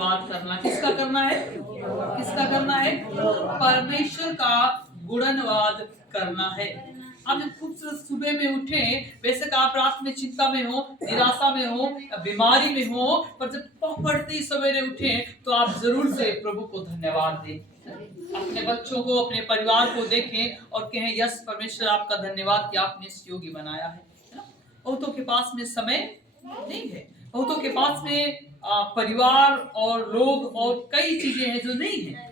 गुणवाद करना। किसका करना है? किसका करना है? परमेश्वर का गुणवाद करना है। आप जब खूबसूरत सुबह में उठे, वैसे का आप रात में चिंता में हो, निराशा में हो, बीमारी में हो, पर जब पढ़ते ही सवेरे उठे तो आप जरूर से प्रभु को धन्यवाद दें। अपने बच्चों को, अपने परिवार को देखें और कहें, यस परमेश्वर आपका धन्यवाद कि आपने इस योग्य बनाया है। बहुतों के पास में समय नहीं है, बहुतों के पास में परिवार और लोग और कई चीजें हैं जो नहीं है,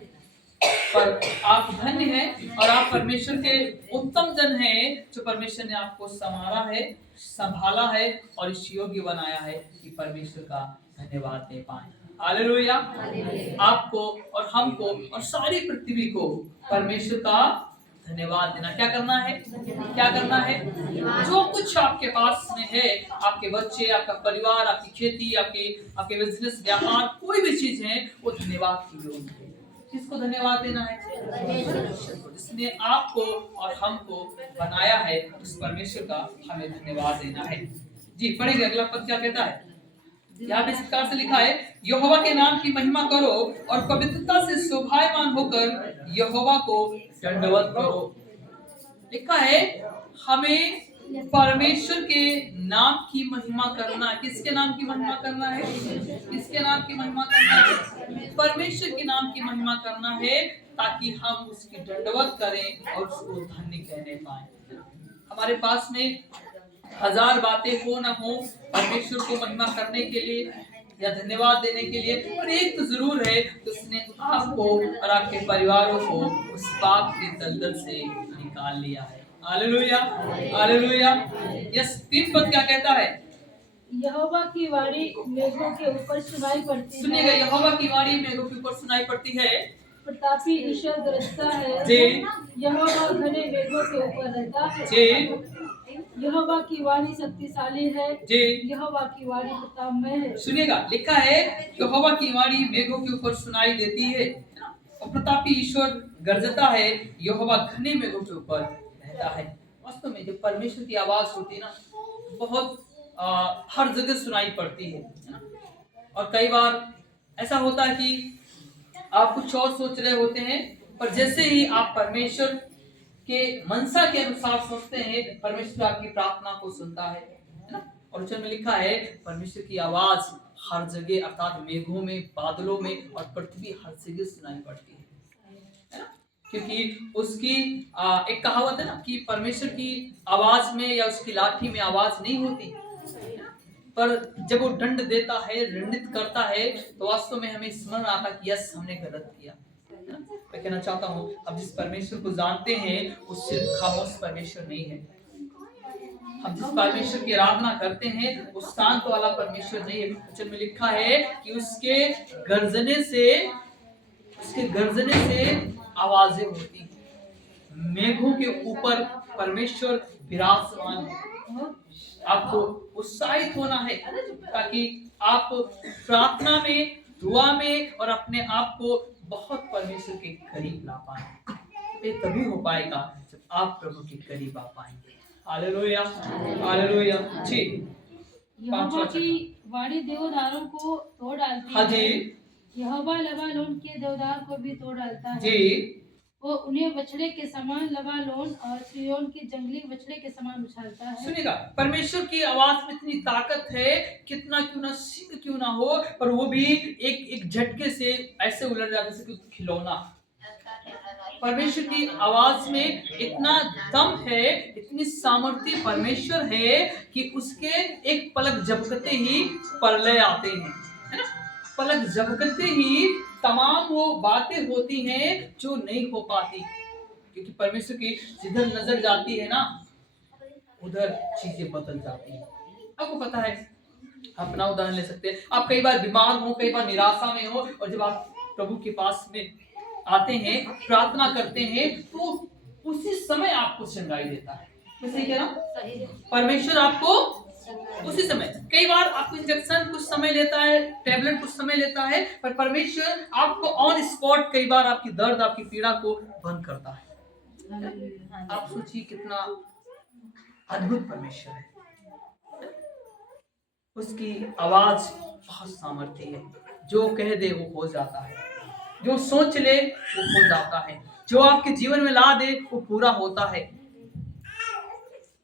पर आप धन्य हैं और आप परमेश्वर के उत्तम जन हैं जो परमेश्वर ने आपको संभाला है, संभाला है और इस योग्य बनाया है कि परमेश्वर का धन्यवाद दे पाए। हालेलुया। आपको और हमको और सारी पृथ्वी को परमेश्वर का धन्यवाद देना। क्या करना है? क्या करना है? जो कुछ आपके पास में है, आपके बच्चे, आपका परिवार, आपकी खेती, आपके बिजनेस, व्यापार, कोई भी चीज है, वो धन्यवाद की योग्य है। किसको धन्यवाद देना है? जिसने आपको और हमको बनाया है, उस परमेश्वर का हमें धन्यवाद देना है। जी पढ़ेंगे, अगला पद क्या कहता है? यहाँ पे इस प्रकार से लिखा है, यहोवा के नाम की महिमा करो और पवित्रता से शोभायमान होकर यहोवा को दंडवत करो। लिखा है हमें परमेश्वर के नाम की महिमा करना। किसके नाम की महिमा करना है? किसके नाम की महिमा करना है? परमेश्वर के नाम की महिमा करना है, ताकि हम उसकी दंडवत करें और उसको धन्य कहने पाए। हमारे पास में हजार बातें हो ना हो परमेश्वर को महिमा करने के लिए या धन्यवाद देने के लिए, पर एक तो जरूर है कि उसने आपको और आपके परिवारों को उस पाप के दलदल से निकाल लिया है। Hallelujah, hallelujah. यस, 3 पद क्या कहता है? यहोवा की वाणी मेघों के ऊपर सुनाई पड़ती है। सुनिएगा, यहोवा की वाणी मेघों के ऊपर सुनाई पड़ती है। प्रतापी ईश्वर गरजता है जी। यहोवा घने मेघों के ऊपर रहता है जी। यहोवा की वाणी शक्तिशाली है जी। यहोवा की वाणी प्रतापमय है। सुनिएगा, लिखा है यहोवा की वाणी मेघों के ऊपर सुनाई देती है और प्रतापी ईश्वर गरजता है, यहोवा घने मेघों के ऊपर रहता है। वास्तव में जब परमेश्वर की आवाज होती है ना, बहुत हर जगह सुनाई पड़ती है ना? और कई बार ऐसा होता है कि आप कुछ और सोच रहे होते हैं, पर जैसे ही आप परमेश्वर के मनसा के अनुसार सोचते हैं, परमेश्वर आपकी प्रार्थना को सुनता है ना? और वचन में लिखा है परमेश्वर की आवाज हर जगह, अर्थात मेघों में, बादलों में और पृथ्वी हर जगह सुनाई पड़ती है ना? क्योंकि उसकी एक कहावत है ना कि परमेश्वर की आवाज में या उसकी लाठी में आवाज नहीं होती, पर जब वो दंड देता है, दंडित करता है, तो वास्तव में हमें स्मरण आता कि यस हमने गलत किया। मैं कहना चाहता हूँ, अब जिस परमेश्वर को जानते हैं उससे खामोश परमेश्वर नहीं है। हम जिस परमेश्वर की आराधना करते हैं वो शांत वाला परमेश्वर नहीं है। वचन में लिखा है कि उसके गर्जने से आवाजें होती हैं। मेघों के ऊपर परमेश्वर विराजमान है। आपको उत्साहित होना है ताकि आप प्रार्थना में, दुआ में और अपने आप को बहुत परमेश्वर के करीब ला पाए। ये तभी हो पाएगा जब आप प्रभु के करीब आ पाएंगे। Hallelujah, hallelujah. जी, यहोवा की वाणी देवदारों को तोड़ डालती है। हाँ जी। यहोवा लबानोन के देवदार को भी तोड़ डालता है। जी। वो उन्हें बछड़े के समान लबानोन और सिय्योन के जंगली बछड़े के समान उछालता है। सुनिएगा, परमेश्वर की आवाज में इतनी ताकत है, कितना क्यों ना सिंह क्यों ना हो, पर वो भी एक झटके से ऐसे उलट जाता है जैसे कि खिलौना। परमेश्वर की आवाज में इतना दम है, इतनी सामर्थ्य परमेश्वर है कि उसके एक पलक झपकते ही प्रलय आते हैं, है ना? पलक झपकते ही तमाम वो बातें होती हैं जो नहीं हो पाती, क्योंकि परमेश्वर की जिधर नजर जाती है ना, उधर चीजें बदल जाती हैं। आपको पता है, अपना उदाहरण ले सकते हैं। आप कई बार बीमार हो, कई बार निराशा में हो, और जब आप प्रभु के पास में आते हैं, प्रार्थना करते हैं, तो उसी समय आपको चंगाई देता है। मैं सही कह रहा हूँ? परमेश्वर आपको उसी समय, कई बार आपको इंजेक्शन कुछ समय लेता है, टैबलेट कुछ समय लेता है, पर परमेश्वर आपको ऑन स्पॉट कई बार आपकी दर्द, आपकी पीड़ा को बंद करता है। आप सोचिए कितना अद्भुत परमेश्वर है। उसकी आवाज बहुत सामर्थ्य है। जो कह दे वो हो जाता है, जो सोच ले वो हो जाता है, जो आपके जीवन में ला दे वो पूरा होता है।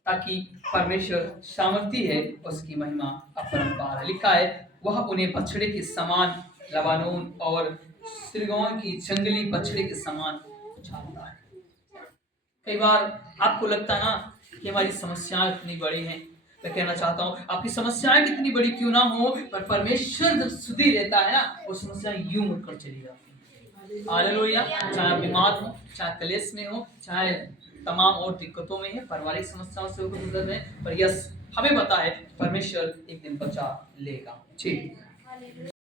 ताकि परमेश्वर सामर्थी है, उसकी महिमा अपरंपार है। लिखा है वह उन्हें बछड़े के समान लबानोन और सिरगोन की जंगली बछड़े के समान उछालता है। कई बार आपको लगता है ना कि हमारी समस्याएं इतनी बड़ी हैं। मैं कहना चाहता हूँ आपकी समस्याएं कितनी बड़ी क्यों ना हो, पर परमेश्वर जब सुधि लेता है ना, वो समस्याएं यूं मुड़कर चली जाती हैं। हालेलुया। चाहे आप बीमार हो, चाहे क्लेश में हो, चाहे तमाम और दिक्कतों में है, पारिवारिक समस्याओं से गुजर रहे हैं, पर यस हमें पता है परमेश्वर एक दिन बचा लेगा। ठीक।